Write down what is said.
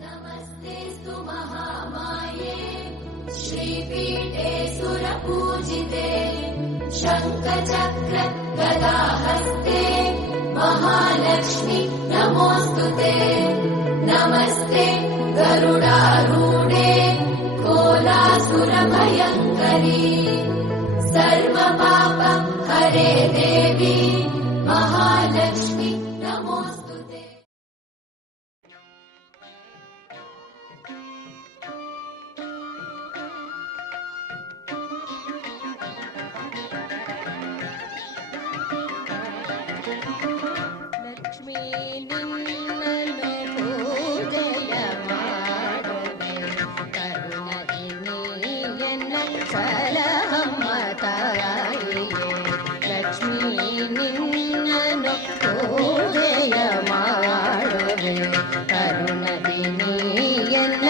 नमस्तेस्तु महामाये श्रीपीठे सुरपूजिते शङ्खचक्र गदाहस्ते महालक्ष्मी नमोऽस्तुते। नमस्ते गरुडारूढे कोलासुरभयङ्करी सर्वपाप हरे देवी महालक्ष्मी नमोऽस्तुते। ಲಕ್ಷ್ಮೀ ನಿನ್ನನ್ನು ಪೂಜೆಯ ಮಾಡುವೆ, ಕರುಣದಿ ನೀಯನ್ನ ಸಲಹಮ್ಮ ತಾಯಿಯೇ. ಲಕ್ಷ್ಮೀ ನಿನ್ನನ್ನು ಪೂಜೆಯ ಮಾಡುವೆ, ಕರುಣದಿ ನೀಯನ್ನ